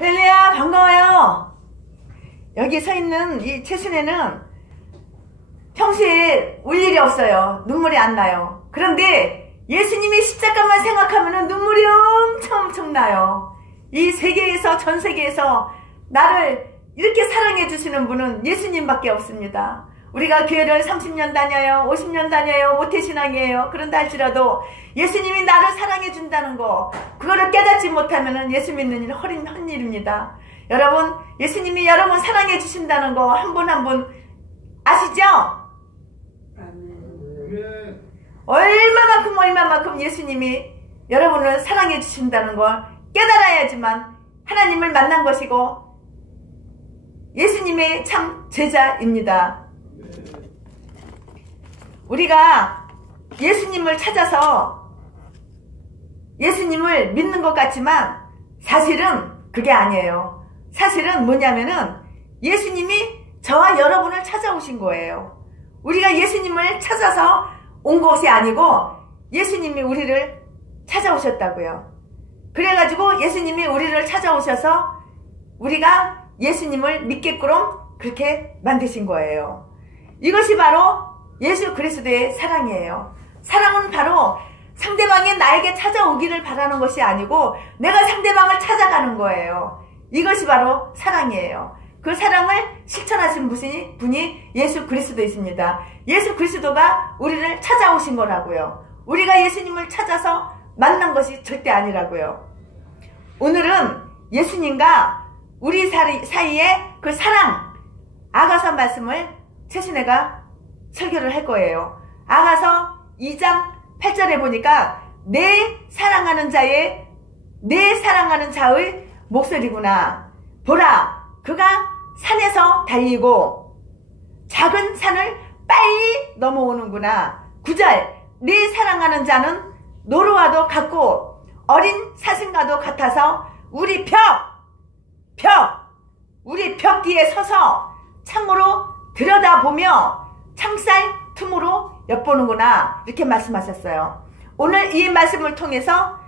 렐리야 반가워요. 여기 서 있는 이 최순애는 평소에 울 일이 없어요. 눈물이 안 나요. 그런데 예수님의 십자가만 생각하면 눈물이 엄청 나요. 이 세계에서, 전 세계에서 나를 이렇게 사랑해 주시는 분은 예수님밖에 없습니다. 우리가 교회를 30년 다녀요, 50년 다녀요, 모태신앙이에요. 그런다 할지라도 예수님이 나를 사랑해 준다는 거, 그거를 깨닫지 못하면 예수 믿는 일 헛일입니다. 여러분, 예수님이 여러분 사랑해 주신다는 거 한 분 한 분 아시죠? 얼마만큼 예수님이 여러분을 사랑해 주신다는 걸 깨달아야지만 하나님을 만난 것이고 예수님의 참 제자입니다. 우리가 예수님을 찾아서 예수님을 믿는 것 같지만 사실은 그게 아니에요. 사실은 뭐냐면은 예수님이 저와 여러분을 찾아오신 거예요. 우리가 예수님을 찾아서 온 것이 아니고 예수님이 우리를 찾아오셨다고요. 그래가지고 예수님이 우리를 찾아오셔서 우리가 예수님을 믿게끔 그렇게 만드신 거예요. 이것이 바로 예수 그리스도의 사랑이에요. 사랑은 바로 상대방이 나에게 찾아오기를 바라는 것이 아니고 내가 상대방을 찾아가는 거예요. 이것이 바로 사랑이에요. 그 사랑을 실천하신 분이 예수 그리스도이십니다. 예수 그리스도가 우리를 찾아오신 거라고요. 우리가 예수님을 찾아서 만난 것이 절대 아니라고요. 오늘은 예수님과 우리 사이에 그 사랑, 아가서 말씀을 최순애가 설교를 할 거예요. 아가서 2장 8절에 보니까 내 사랑하는 자의 목소리구나. 보라, 그가 산에서 달리고 작은 산을 빨리 넘어오는구나. 9절, 내 사랑하는 자는 노루와도 같고 어린 사슴과도 같아서 우리 벽 뒤에 서서 창으로 들여다보며 창살 틈으로 엿보는구나. 이렇게 말씀하셨어요. 오늘 이 말씀을 통해서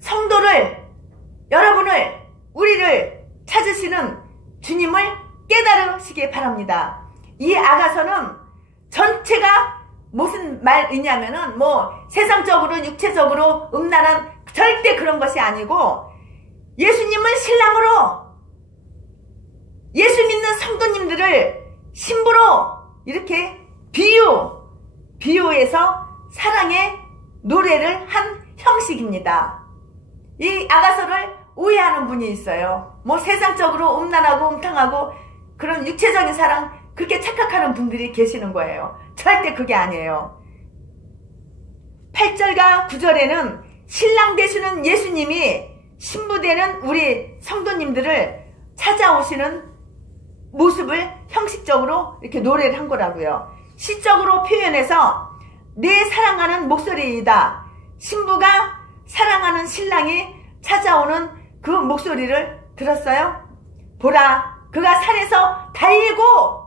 성도를, 여러분을, 우리를 찾으시는 주님을 깨달으시기 바랍니다. 이 아가서는 전체가 무슨 말이냐면은 세상적으로 육체적으로 음란한 절대 그런 것이 아니고 예수님을 신랑으로, 예수 믿는 성도님들을 신부로 이렇게 비유해서 사랑의 노래를 한 형식입니다. 이 아가서를 오해하는 분이 있어요. 세상적으로 음란하고 음탕하고 그런 육체적인 사랑 그렇게 착각하는 분들이 계시는 거예요. 절대 그게 아니에요. 8절과 9절에는 신랑 되시는 예수님이 신부 되는 우리 성도님들을 찾아오시는 모습을 형식적으로 이렇게 노래를 한 거라고요. 시적으로 표현해서 내 사랑하는 목소리이다. 신부가 사랑하는 신랑이 찾아오는 그 목소리를 들었어요? 보라, 그가 산에서 달리고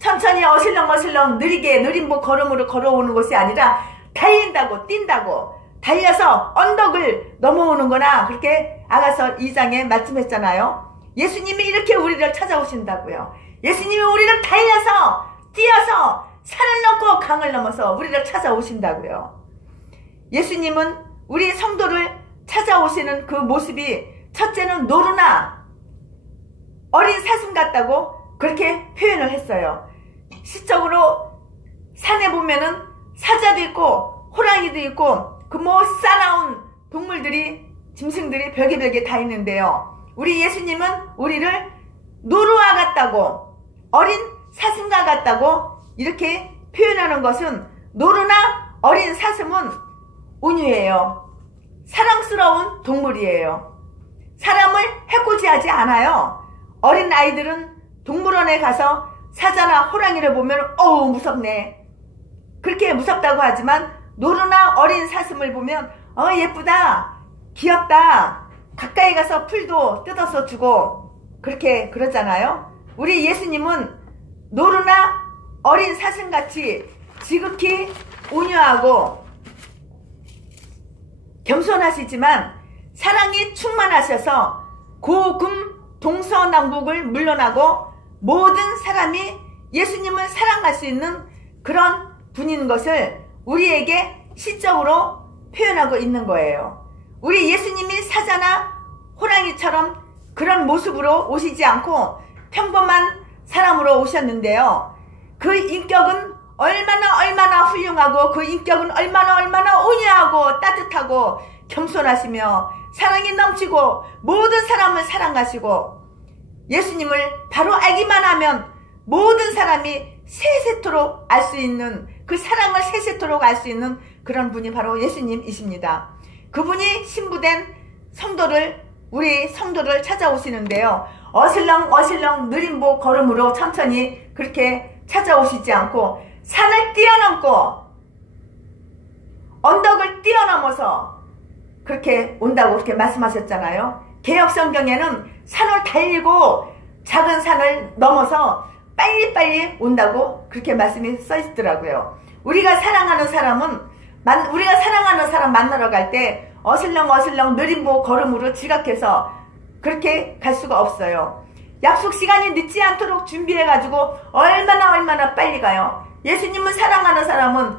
천천히 어실렁어실렁 느리게 느린 걸음으로 걸어오는 것이 아니라 달린다고, 뛴다고, 달려서 언덕을 넘어오는 거나 그렇게 아가서 2장에 말씀했잖아요. 예수님이 이렇게 우리를 찾아오신다고요. 예수님이 우리를 달려서 뛰어서 산을 넘고 강을 넘어서 우리를 찾아오신다고요. 예수님은 우리 성도를 찾아오시는 그 모습이 첫째는 노루나 어린 사슴 같다고 그렇게 표현을 했어요. 시적으로 산에 보면은 사자도 있고 호랑이도 있고 싸나운 동물들이, 짐승들이 별게 다 있는데요. 우리 예수님은 우리를 노루와 같다고, 어린 사슴과 같다고 이렇게 표현하는 것은, 노루나 어린 사슴은 온유해요. 사랑스러운 동물이에요. 사람을 해코지하지 않아요. 어린 아이들은 동물원에 가서 사자나 호랑이를 보면 어우 무섭네, 그렇게 무섭다고 하지만 노루나 어린 사슴을 보면 예쁘다, 귀엽다, 가까이 가서 풀도 뜯어서 주고 그렇게 그러잖아요. 우리 예수님은 노루나 어린 사슴같이 지극히 온유하고 겸손하시지만 사랑이 충만하셔서 고금 동서남북을 물러나고 모든 사람이 예수님을 사랑할 수 있는 그런 분인 것을 우리에게 시적으로 표현하고 있는 거예요. 우리 예수님이 사자나 호랑이처럼 그런 모습으로 오시지 않고 평범한 사람으로 오셨는데요. 그 인격은 얼마나 훌륭하고 그 인격은 얼마나 온유하고 따뜻하고 겸손하시며 사랑이 넘치고 모든 사람을 사랑하시고 예수님을 바로 알기만 하면 모든 사람이 세세토록 알 수 있는 그 사랑을 세세토록 알 수 있는 그런 분이 바로 예수님이십니다. 그분이 신부된 우리 성도를 찾아오시는데요. 어슬렁 느림보 걸음으로 천천히 그렇게 찾아오시지 않고 산을 뛰어넘고 언덕을 뛰어넘어서 그렇게 온다고 그렇게 말씀하셨잖아요. 개역성경에는 산을 달리고 작은 산을 넘어서 빨리빨리 온다고 그렇게 말씀이 써 있더라고요. 우리가 사랑하는 사람 만나러 갈 때 어슬렁 느림보 걸음으로 지각해서 그렇게 갈 수가 없어요. 약속 시간이 늦지 않도록 준비해가지고 얼마나 빨리 가요. 예수님을 사랑하는 사람은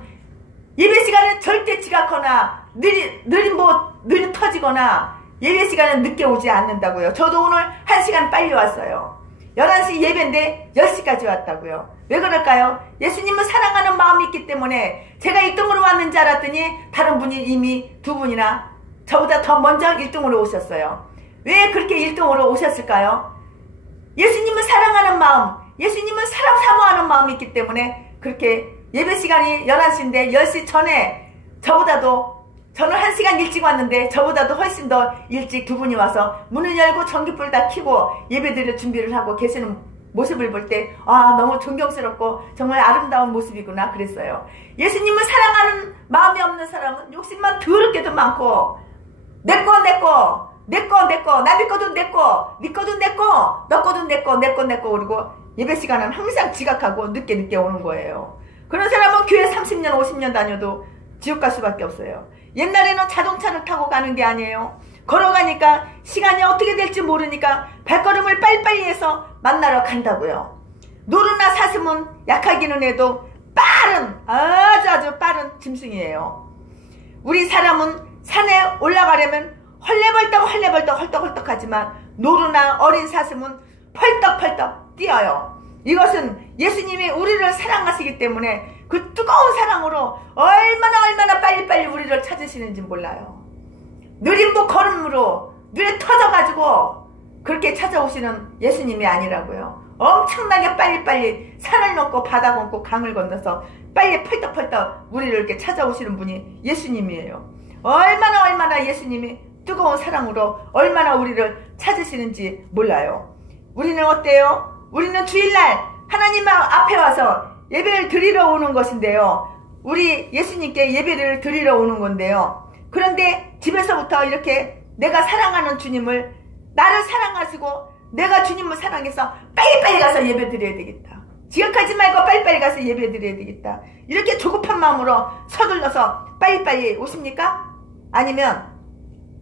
예배 시간에 절대 지각하거나 느리 터지거나 예배 시간에 늦게 오지 않는다고요. 저도 오늘 1시간 빨리 왔어요. 11시 예배인데 10시까지 왔다고요. 왜 그럴까요? 예수님을 사랑하는 마음이 있기 때문에 제가 1등으로 왔는지 알았더니 다른 분이 이미 2분이나 저보다 더 먼저 1등으로 오셨어요. 왜 그렇게 1등으로 오셨을까요? 예수님을 사랑하는 마음, 예수님을 사모하는 마음이 있기 때문에 그렇게 예배 시간이 11시인데 10시 전에 저는 1시간 일찍 왔는데 저보다도 훨씬 더 일찍 2분이 와서 문을 열고 전기불 다 켜고 예배드릴 준비를 하고 계시는 모습을 볼 때 너무 존경스럽고 정말 아름다운 모습이구나 그랬어요. 예수님을 사랑하는 마음이 없는 사람은 욕심만 더럽게도 많고 내 거 남의 거도 내 거, 네 거도 내 거, 너 거도 내 거 그러고 예배 시간은 항상 지각하고 늦게 오는 거예요. 그런 사람은 교회 30년 50년 다녀도 지옥 갈 수밖에 없어요. 옛날에는 자동차를 타고 가는 게 아니에요. 걸어가니까 시간이 어떻게 될지 모르니까 발걸음을 빨리빨리 해서 만나러 간다고요. 노루나 사슴은 약하기는 해도 아주 빠른 짐승이에요. 우리 사람은 산에 올라가려면 헐레벌떡 하지만 노루나 어린 사슴은 펄떡 뛰어요. 이것은 예수님이 우리를 사랑하시기 때문에 그 뜨거운 사랑으로 얼마나 빨리빨리 우리를 찾으시는지 몰라요. 느림보 걸음으로 눈에 터져가지고 그렇게 찾아오시는 예수님이 아니라고요. 엄청나게 빨리빨리 산을 넘고 바다 건고 강을 건너서 빨리 펄떡 우리를 이렇게 찾아오시는 분이 예수님이에요. 얼마나 예수님이 뜨거운 사랑으로 얼마나 우리를 찾으시는지 몰라요. 우리는 어때요? 우리는 주일날 하나님 앞에 와서 예배를 드리러 오는 것인데요. 우리 예수님께 예배를 드리러 오는 건데요. 그런데 집에서부터 이렇게 내가 사랑하는 주님을 나를 사랑하시고 내가 주님을 사랑해서 빨리빨리 가서 예배 드려야 되겠다. 지각하지 말고 빨리빨리 가서 예배 드려야 되겠다. 이렇게 조급한 마음으로 서둘러서 빨리빨리 오십니까? 아니면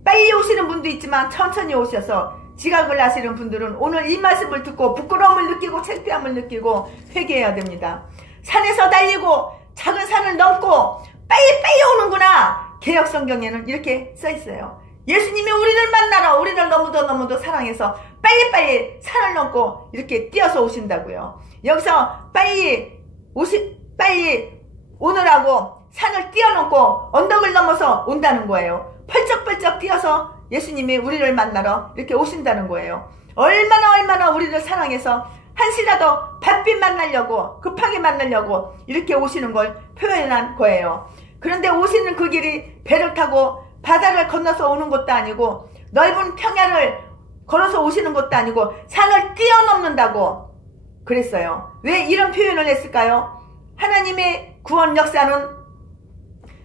빨리 오시는 분도 있지만 천천히 오셔서 지각을 하시는 분들은 오늘 이 말씀을 듣고 부끄러움을 느끼고 창피함을 느끼고 회개해야 됩니다. 산에서 달리고 작은 산을 넘고 빨리빨리 오는구나. 개역성경에는 이렇게 써있어요. 예수님이 우리를 만나러 우리를 너무도 사랑해서 빨리빨리 산을 넘고 이렇게 뛰어서 오신다고요. 여기서 빨리 오느라고 산을 뛰어넘고 언덕을 넘어서 온다는 거예요. 펄쩍펄쩍 뛰어서 예수님이 우리를 만나러 이렇게 오신다는 거예요. 얼마나 우리를 사랑해서 한시라도 바삐 만나려고 급하게 만나려고 이렇게 오시는 걸 표현한 거예요. 그런데 오시는 그 길이 배를 타고 바다를 건너서 오는 것도 아니고 넓은 평야를 걸어서 오시는 것도 아니고 산을 뛰어넘는다고 그랬어요. 왜 이런 표현을 했을까요? 하나님의 구원 역사는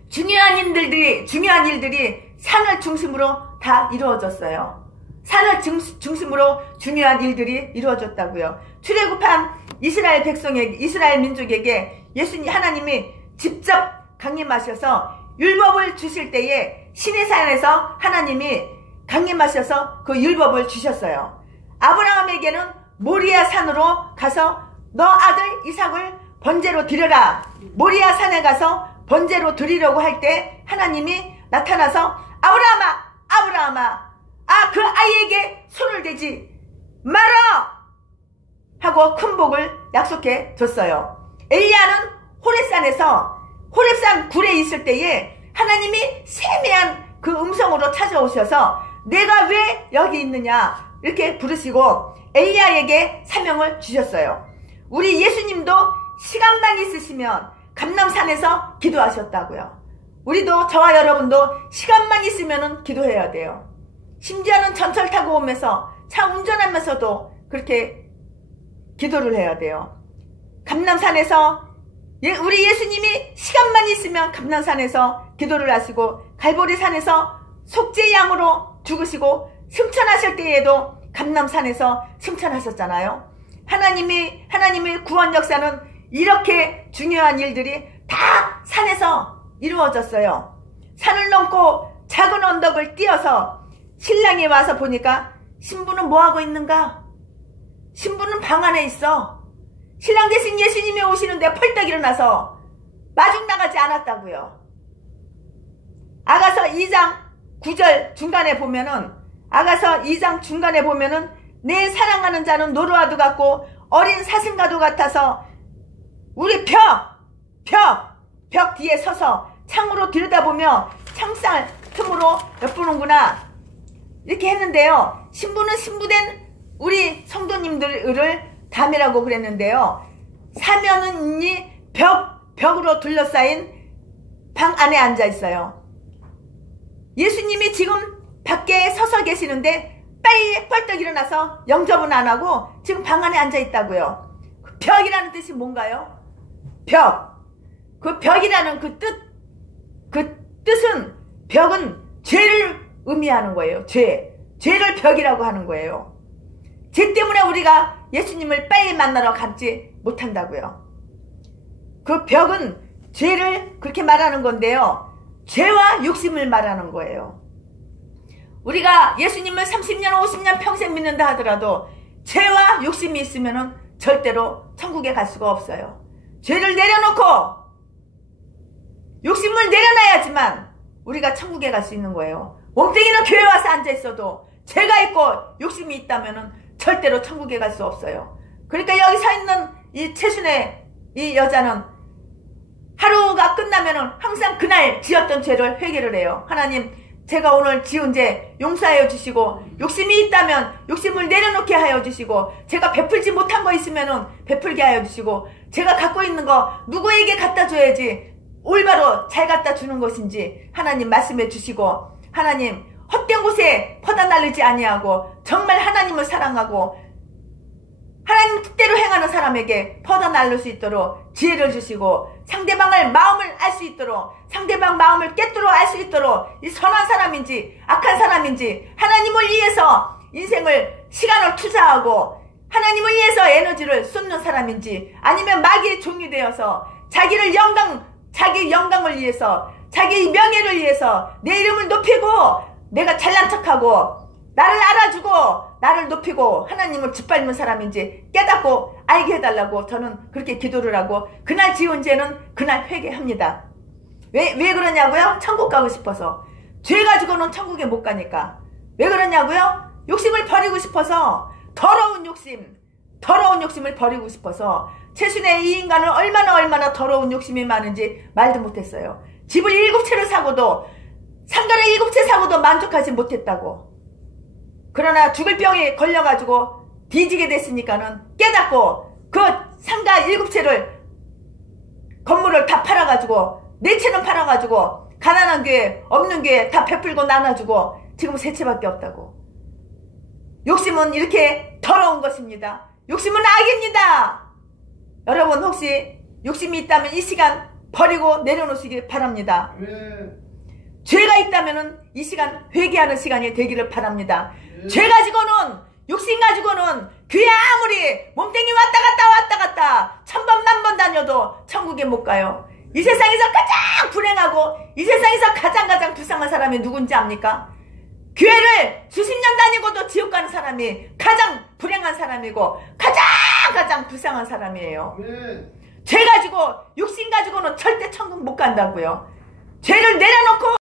중요한 일들이 산을 중심으로 다 이루어졌어요. 산을 중심으로 중요한 일들이 이루어졌다고요. 출애굽한 이스라엘 민족에게 하나님이 직접 강림하셔서 율법을 주실 때에 시내산에서 하나님이 강림하셔서 그 율법을 주셨어요. 아브라함에게는 모리아 산으로 가서 너 아들 이삭을 번제로 드려라. 모리아 산에 가서 번제로 드리려고 할 때 하나님이 나타나서 아브라함아, 아브라함아, 그 아이에게 손을 대지 마라 하고 큰 복을 약속해 줬어요. 엘리야는 호렙산 굴에 있을 때에 하나님이 세미한 그 음성으로 찾아오셔서 내가 왜 여기 있느냐 이렇게 부르시고 엘리야에게 사명을 주셨어요. 우리 예수님도 시간만 있으시면 감람산에서 기도하셨다고요. 우리도 저와 여러분도 시간만 있으면 기도해야 돼요. 심지어는 전철 타고 오면서 차 운전하면서도 그렇게 기도를 해야 돼요. 감람산에서 우리 예수님이 시간만 있으면 감람산에서 기도를 하시고 갈보리산에서 속죄양으로 죽으시고 승천하실 때에도 감람산에서 승천하셨잖아요. 하나님의 구원 역사는 이렇게 중요한 일들이 다 산에서 이루어졌어요. 산을 넘고 작은 언덕을 뛰어서 신랑이 와서 보니까 신부는 뭐하고 있는가? 신부는 방 안에 있어. 신랑 대신 예수님이 오시는데 펄떡 일어나서 마중 나가지 않았다고요. 아가서 2장 9절 중간에 보면은 내 사랑하는 자는 노루와도 같고 어린 사슴과도 같아서 우리 벽 뒤에 서서 창으로 들여다보며 창살 틈으로 엿보는구나 이렇게 했는데요. 신부는 신부된 우리 성도님들을 담이라고 그랬는데요. 사면은이 벽으로 둘러싸인 방 안에 앉아 있어요. 예수님이 지금 밖에 서서 계시는데 빨리 펄떡 일어나서 영접은 안 하고 지금 방 안에 앉아 있다고요. 벽이라는 뜻이 뭔가요? 그 벽이라는 그 뜻은 벽은 죄를 의미하는 거예요. 죄를 벽이라고 하는 거예요. 죄 때문에 우리가 예수님을 빨리 만나러 가지 못한다고요. 그 벽은 죄를 그렇게 말하는 건데요. 죄와 욕심을 말하는 거예요. 우리가 예수님을 30년, 50년 평생 믿는다 하더라도 죄와 욕심이 있으면 절대로 천국에 갈 수가 없어요. 죄를 내려놓고 욕심을 내려놔야지만 우리가 천국에 갈 수 있는 거예요. 몸뚱이는 교회 와서 앉아있어도 죄가 있고 욕심이 있다면 절대로 천국에 갈 수 없어요. 그러니까 여기 서 있는 이 최순애 이 여자는 하루가 끝나면 항상 그날 지었던 죄를 회개를 해요. 하나님, 제가 오늘 지은 죄 용서하여 주시고 욕심이 있다면 욕심을 내려놓게 하여 주시고 제가 베풀지 못한 거 있으면 베풀게 하여 주시고 제가 갖고 있는 거 누구에게 갖다 줘야지 올바로 잘 갖다 주는 것인지 하나님 말씀해 주시고 하나님 헛된 곳에 퍼다 날리지 아니하고 정말 하나님을 사랑하고 하나님 뜻대로 행하는 사람에게 퍼다 날릴 수 있도록 지혜를 주시고 상대방을 마음을 알 수 있도록 상대방 마음을 깨뜨려 알 수 있도록 이 선한 사람인지 악한 사람인지 하나님을 위해서 인생을 시간을 투자하고 하나님을 위해서 에너지를 쏟는 사람인지 아니면 마귀의 종이 되어서 자기 영광을 위해서 자기 명예를 위해서 내 이름을 높이고 내가 잘난 척하고 나를 알아주고 나를 높이고 하나님을 짓밟는 사람인지 깨닫고 알게 해달라고 저는 그렇게 기도를 하고 그날 지은 죄는 그날 회개합니다. 왜 그러냐고요? 천국 가고 싶어서. 죄 가지고는 천국에 못 가니까. 왜 그러냐고요? 욕심을 버리고 싶어서 더러운 욕심을 버리고 싶어서 최순의 이 인간은 얼마나 더러운 욕심이 많은지 말도 못했어요. 집을 7채를 사고도 상가를 7채 사고도 만족하지 못했다고. 그러나 죽을 병에 걸려가지고 뒤지게 됐으니까는 깨닫고 그 상가 7채를 건물을 다 팔아가지고 4채는 팔아가지고 가난한 교회 없는 교회 다 베풀고 나눠주고 지금 3채밖에 없다고. 욕심은 이렇게 더러운 것입니다. 욕심은 악입니다. 여러분 혹시 욕심이 있다면 이 시간 버리고 내려놓으시길 바랍니다. 죄가 있다면 이 시간 회개하는 시간이 되기를 바랍니다. 죄 가지고는 욕심 가지고는 교회 아무리 몸뚱이 왔다 갔다 1000번 만번 다녀도 천국에 못 가요. 이 세상에서 가장 불행하고 이 세상에서 가장 불쌍한 사람이 누군지 압니까? 교회를 수십 년 다니고도 지옥 가는 사람이 가장 불행한 사람이고 가장 불쌍한 사람이에요. 죄 가지고 육신 가지고는 절대 천국 못 간다고요. 죄를 내려놓고